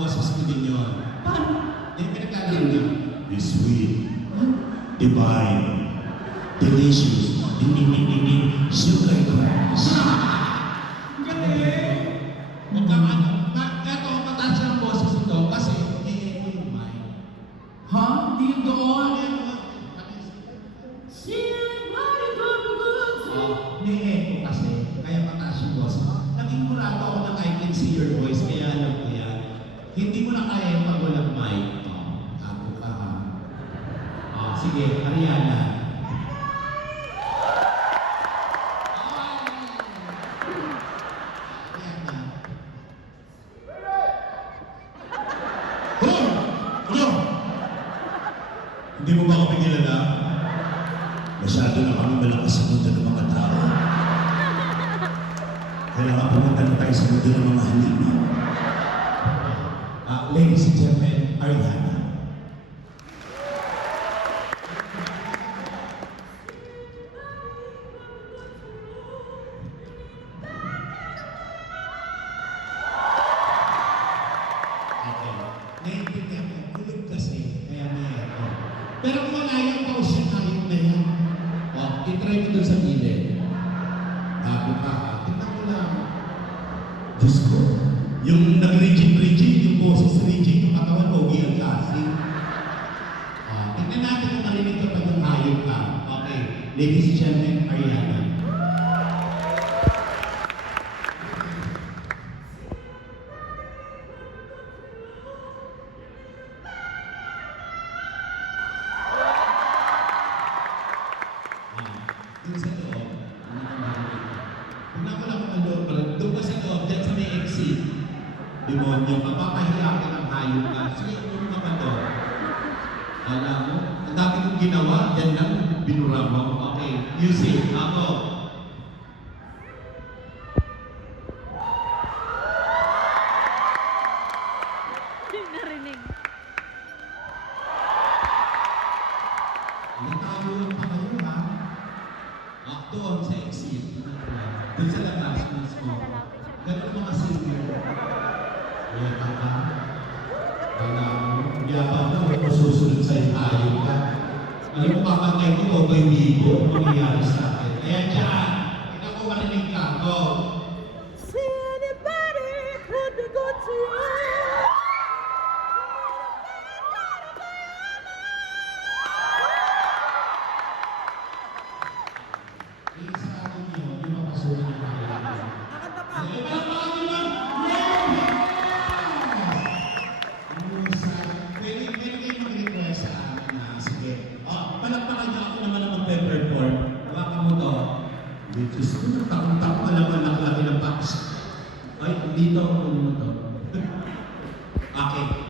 boses ko din yun. Paano? Yung pinaglalaro niya. This sweet, divine, delicious, sugar crush. Galing! Nagkakano, eto, mataas siya ang boses ito kasi i-echo yung mic. Ha? Hindi yung doon. Ni-echo kasi, kaya mataas yung boses. Naging murado ako ng I can see your voice, kaya alam ko yan. Hindi mo na kaya yung pag walang mic. Ako ka ha. Sige, Ariana. Hindi mo ba ako pigilala? Masyado na kami malakas sa mundo ng mga tao. Kailangan pumunta na tayo sa mundo ng mga halimaw. Ladies and gentlemen, Ariana. Okay. Naiintindihan ko, kulog kasi, kaya may ako. Pero kung malayo pa o siya, ayun na yan. I-try mo dun sa gilid. Bago ka, tingnan mo lang. Diyos ko, yung nag-rigid, yung boses rigid, yung katawan, pogi ang kasi. Tingnan natin kung marinig ka pa yung hayop ka. Okay, ladies and gentlemen, Ariana. Doon sa loob, tingnan ko lang kung ano, doon ka sa loob, dyan sa may exit. Demonyo, mapapahiya ka ng hayop ka. Sige, ano ka pa doon? Alam mo, ang dami kong ginawa, yan lang, binura mo. Okay, music, ako. Narinig. Nagtaluan pa kayo, ha? Doon sa exit. Doon sa labas mismo. Ganun mga singer. Yata ka. Kala mo, yabang na, huwag masusunod sa'yo hayop ka. Alam mo, kakantay ko, o may wigo, mangyayari sa akin. Ayan dyan. Tingnan ko marinig ka. Go. See anybody could be good to you. Isa ako niyo, yung mapasunan ng hayop. Pwede kayo mag-request sa akin na, sige. Palagpakan niyo ako naman ang mag-perform. Hawakan mo to. Diyos ko, takot-takot alam mo nakalaki ng box. Ay, dito ako